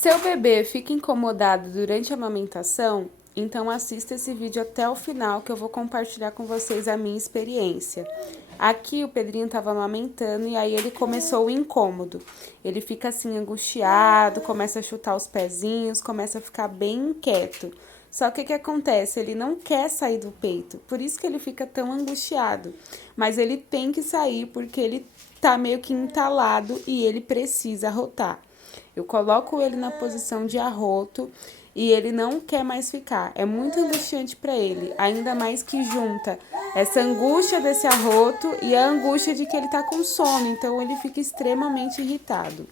Seu bebê fica incomodado durante a amamentação? Então assista esse vídeo até o final que eu vou compartilhar com vocês a minha experiência. Aqui o Pedrinho estava amamentando e aí ele começou o incômodo. Ele fica assim angustiado, começa a chutar os pezinhos, começa a ficar bem inquieto. Só que o que acontece? Ele não quer sair do peito, por isso que ele fica tão angustiado. Mas ele tem que sair porque ele tá meio que entalado e ele precisa arrotar. Eu coloco ele na posição de arroto e ele não quer mais ficar. É muito angustiante para ele, ainda mais que junta essa angústia desse arroto e a angústia de que ele tá com sono, então ele fica extremamente irritado.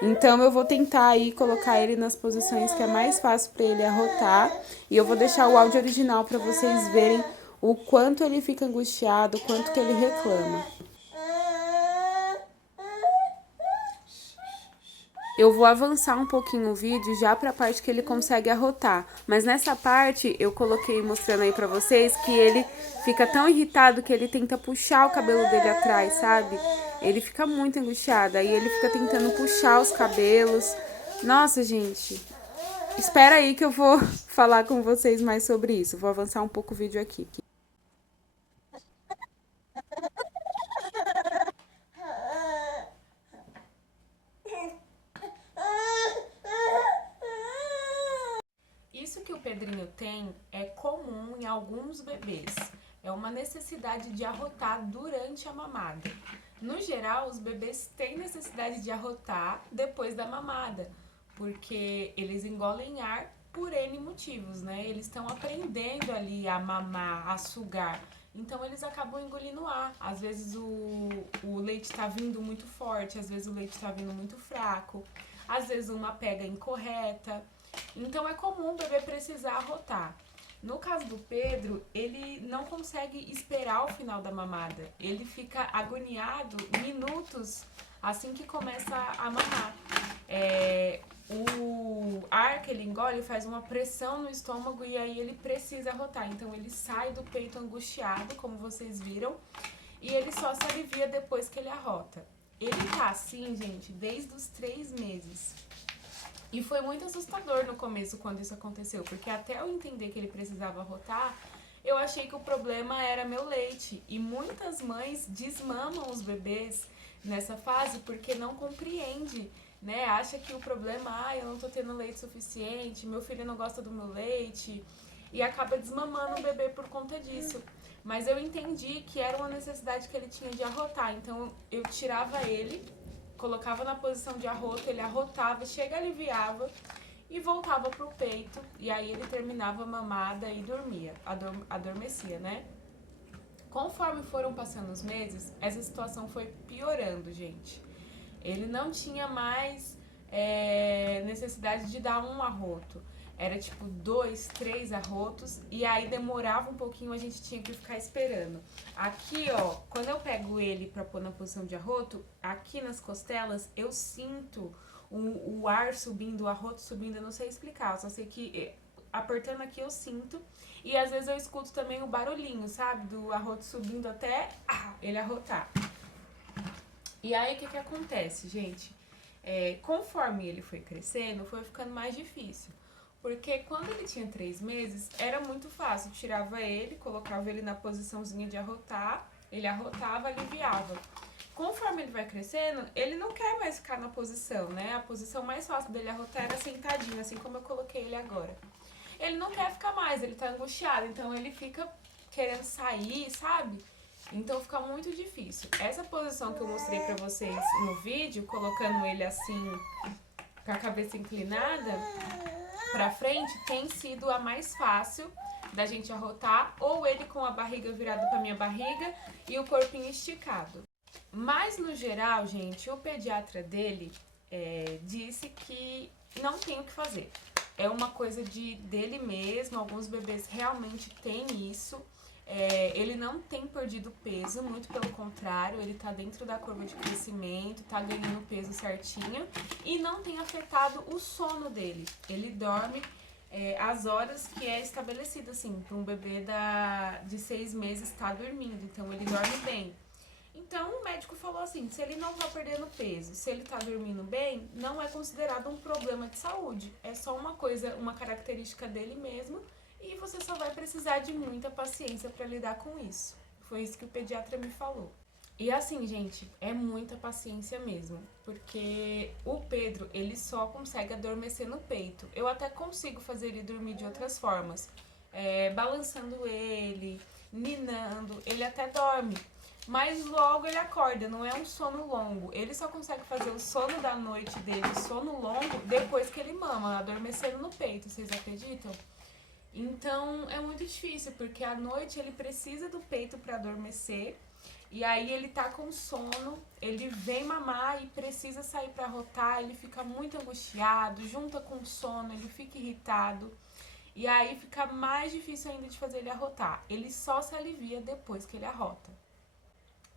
Então eu vou tentar aí colocar ele nas posições que é mais fácil para ele arrotar e eu vou deixar o áudio original para vocês verem o quanto ele fica angustiado, o quanto que ele reclama. Eu vou avançar um pouquinho o vídeo já para a parte que ele consegue arrotar. Mas nessa parte eu coloquei mostrando aí para vocês que ele fica tão irritado que ele tenta puxar o cabelo dele atrás, sabe? Ele fica muito angustiado, aí ele fica tentando puxar os cabelos. Nossa, gente. Espera aí que eu vou falar com vocês mais sobre isso. Vou avançar um pouco o vídeo aqui. Isso que o Pedrinho tem é comum em alguns bebês. É uma necessidade de arrotar durante a mamada. No geral, os bebês têm necessidade de arrotar depois da mamada, porque eles engolem ar por N motivos, né? Eles estão aprendendo ali a mamar, a sugar. Então eles acabam engolindo ar. Às vezes o leite está vindo muito forte, às vezes o leite está vindo muito fraco, às vezes uma pega incorreta. Então é comum o bebê precisar arrotar. No caso do Pedro, ele não consegue esperar o final da mamada. Ele fica agoniado minutos assim que começa a mamar. O ar que ele engole faz uma pressão no estômago e aí ele precisa arrotar. Então ele sai do peito angustiado, como vocês viram, e ele só se alivia depois que ele arrota. Ele tá assim, gente, desde os 3 meses. E foi muito assustador no começo quando isso aconteceu, porque até eu entender que ele precisava arrotar, eu achei que o problema era meu leite. E muitas mães desmamam os bebês nessa fase porque não compreende, né? Acha que o problema, eu não tô tendo leite suficiente, meu filho não gosta do meu leite, e acaba desmamando o bebê por conta disso. Mas eu entendi que era uma necessidade que ele tinha de arrotar, então eu tirava ele, colocava na posição de arroto, ele arrotava, chega aliviava e voltava pro peito, e aí ele terminava a mamada e dormia, adormecia, né? Conforme foram passando os meses, essa situação foi piorando, gente. Ele não tinha mais necessidade de dar um arroto. Era tipo 2, 3 arrotos e aí demorava um pouquinho, a gente tinha que ficar esperando. Aqui, ó, quando eu pego ele pra pôr na posição de arroto, aqui nas costelas eu sinto o ar subindo, o arroto subindo, eu não sei explicar, eu só sei que apertando aqui eu sinto. E às vezes eu escuto também o barulhinho, sabe? Do arroto subindo até ele arrotar. E aí o que acontece, gente? Conforme ele foi crescendo, foi ficando mais difícil. Porque quando ele tinha 3 meses, era muito fácil. Tirava ele, colocava ele na posiçãozinha de arrotar, ele arrotava, aliviava. Conforme ele vai crescendo, ele não quer mais ficar na posição, né? A posição mais fácil dele arrotar era sentadinho, assim como eu coloquei ele agora. Ele não quer ficar mais, ele tá angustiado, então ele fica querendo sair, sabe? Então fica muito difícil. Essa posição que eu mostrei pra vocês no vídeo, colocando ele assim, com a cabeça inclinada pra frente, tem sido a mais fácil da gente arrotar, ou ele com a barriga virada pra minha barriga e o corpinho esticado. Mas no geral, gente, o pediatra dele disse que não tem o que fazer. É uma coisa dele mesmo, alguns bebês realmente têm isso. Ele não tem perdido peso, muito pelo contrário, ele tá dentro da curva de crescimento, tá ganhando peso certinho e não tem afetado o sono dele. Ele dorme as horas que é estabelecido, assim, para um bebê de 6 meses tá dormindo, então ele dorme bem. Então o médico falou assim, se ele não tá perdendo peso, se ele tá dormindo bem, não é considerado um problema de saúde. É só uma coisa, uma característica dele mesmo e você só vai precisar de muita paciência para lidar com isso. Foi isso que o pediatra me falou. E assim, gente, é muita paciência mesmo, porque o Pedro, ele só consegue adormecer no peito. Eu até consigo fazer ele dormir de outras formas, balançando ele, ninando, ele até dorme. Mas logo ele acorda, não é um sono longo. Ele só consegue fazer o sono da noite dele, o sono longo, depois que ele mama, adormecendo no peito, vocês acreditam? Então é muito difícil, porque à noite ele precisa do peito para adormecer. E aí ele tá com sono, ele vem mamar e precisa sair para rotar, ele fica muito angustiado, junta com sono, ele fica irritado. E aí fica mais difícil ainda de fazer ele arrotar. Ele só se alivia depois que ele arrota.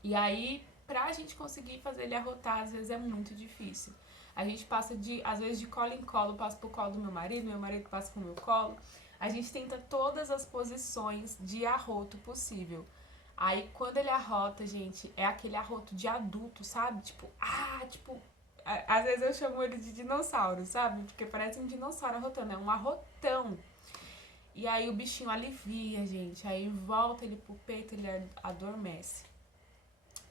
E aí, pra gente conseguir fazer ele arrotar, às vezes é muito difícil. A gente passa às vezes de colo em colo, passa pro colo do meu marido passa pro meu colo. A gente tenta todas as posições de arroto possível. Aí, quando ele arrota, gente, é aquele arroto de adulto, sabe? Às vezes eu chamo ele de dinossauro, sabe? Porque parece um dinossauro arrotando, é um arrotão. E aí o bichinho alivia, gente. Aí volta ele pro peito, ele adormece.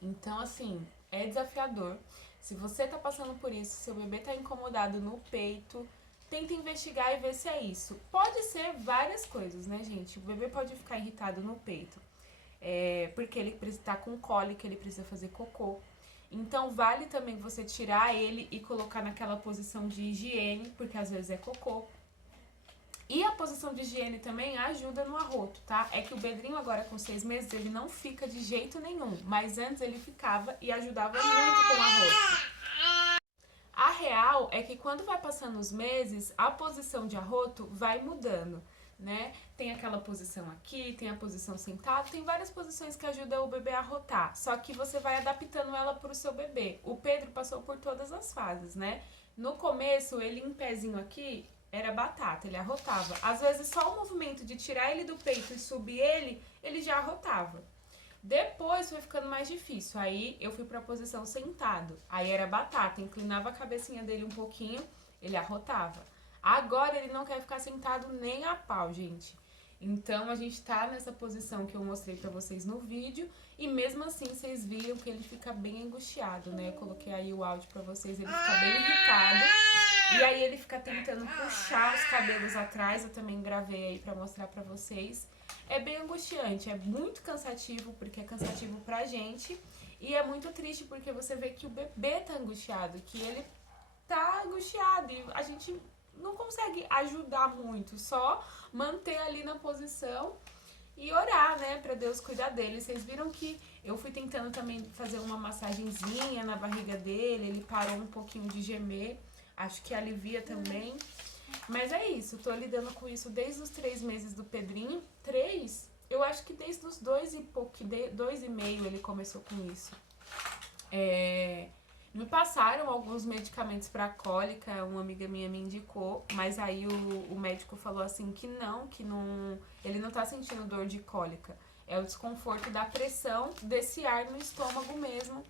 Então, assim, é desafiador. Se você tá passando por isso, seu bebê tá incomodado no peito, tenta investigar e ver se é isso. Pode ser várias coisas, né, gente? O bebê pode ficar irritado no peito, porque ele tá com cólica, ele precisa fazer cocô. Então, vale também você tirar ele e colocar naquela posição de higiene, porque às vezes é cocô. E a posição de higiene também ajuda no arroto, tá? É que o Pedrinho agora com 6 meses, ele não fica de jeito nenhum. Mas antes ele ficava e ajudava muito com o arroto. A real é que quando vai passando os meses, a posição de arroto vai mudando, né? Tem aquela posição aqui, tem a posição sentado, tem várias posições que ajudam o bebê a arrotar. Só que você vai adaptando ela pro seu bebê. O Pedro passou por todas as fases, né? No começo, ele em pezinho aqui, era batata, ele arrotava. Às vezes só o movimento de tirar ele do peito e subir ele já arrotava. Depois foi ficando mais difícil, aí eu fui pra posição sentado. Aí era batata, inclinava a cabecinha dele um pouquinho, ele arrotava. Agora ele não quer ficar sentado nem a pau, gente. Então a gente tá nessa posição que eu mostrei pra vocês no vídeo e mesmo assim vocês viram que ele fica bem angustiado, né? Eu coloquei aí o áudio pra vocês, ele fica bem irritado. E aí ele fica tentando puxar os cabelos atrás, eu também gravei aí pra mostrar pra vocês. É bem angustiante, é muito cansativo, porque é cansativo pra gente. E é muito triste porque você vê que o bebê tá angustiado, que ele tá angustiado e a gente não consegue ajudar muito, só manter ali na posição e orar, né, pra Deus cuidar dele. Vocês viram que eu fui tentando também fazer uma massagenzinha na barriga dele, ele parou um pouquinho de gemer. Acho que alivia também. Mas é isso, tô lidando com isso desde os 3 meses do Pedrinho. 3? Eu acho que desde os 2 e meio ele começou com isso. Me passaram alguns medicamentos para cólica, uma amiga minha me indicou, mas aí o médico falou assim que não, ele não tá sentindo dor de cólica. É o desconforto da pressão desse ar no estômago mesmo.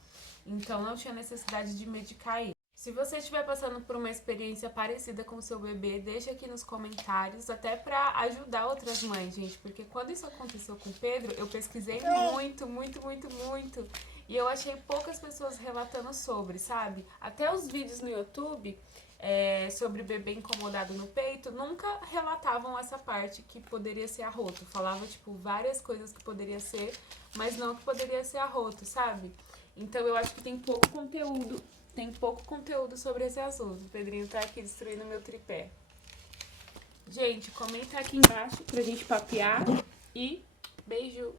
Então não tinha necessidade de medicar ele. Se você estiver passando por uma experiência parecida com o seu bebê, deixa aqui nos comentários, até pra ajudar outras mães, gente. Porque quando isso aconteceu com o Pedro, eu pesquisei muito. E eu achei poucas pessoas relatando sobre, sabe? Até os vídeos no YouTube sobre bebê incomodado no peito, nunca relatavam essa parte que poderia ser arroto. Falava, tipo, várias coisas que poderia ser, mas não que poderia ser arroto, sabe? Então eu acho que tem pouco conteúdo sobre esse assunto. O Pedrinho tá aqui destruindo meu tripé. Gente, comenta aqui embaixo pra gente papear e beijo!